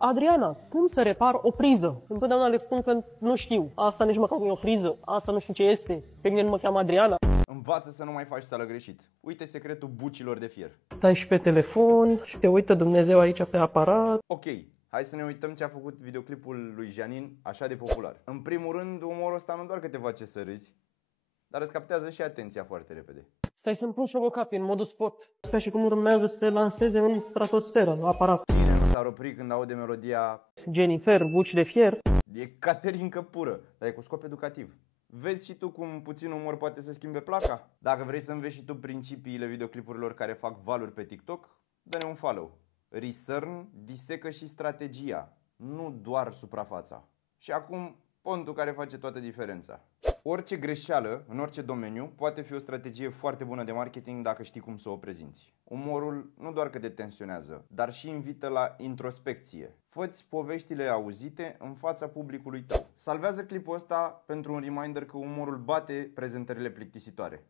Adriana, cum să repar o priză? Întotdeauna le spun că nu știu. Asta nici măcar nu e o priză. Asta nu știu ce este. Pe mine nu mă cheamă Adriana. Învață să nu mai faci sală greșit. Uite secretul bucilor de fier. Stai și pe telefon și te uită Dumnezeu aici pe aparat. Ok, hai să ne uităm ce a făcut videoclipul lui Janin așa de popular. În primul rând, umorul ăsta nu doar că te face să râzi, dar îți captează și atenția foarte repede. Stai să-mi pun șobocafi în modul spot. Stai și cum urmează să te lanseze în stratosferă, aparat. Cine nu s-ar opri când aude melodia Jennifer, buci de fier. E Caterinca pură, dar e cu scop educativ. Vezi și tu cum puțin umor poate să schimbe placa? Dacă vrei să înveți și tu principiile videoclipurilor care fac valuri pe TikTok, dă-ne un follow. Return disecă și strategia, nu doar suprafața. Și acum, pontul care face toată diferența. Orice greșeală, în orice domeniu, poate fi o strategie foarte bună de marketing dacă știi cum să o prezinți. Umorul nu doar că te tensionează, dar și invită la introspecție. Fă-ți poveștile auzite în fața publicului tău. Salvează clipul ăsta pentru un reminder că umorul bate prezentările plictisitoare.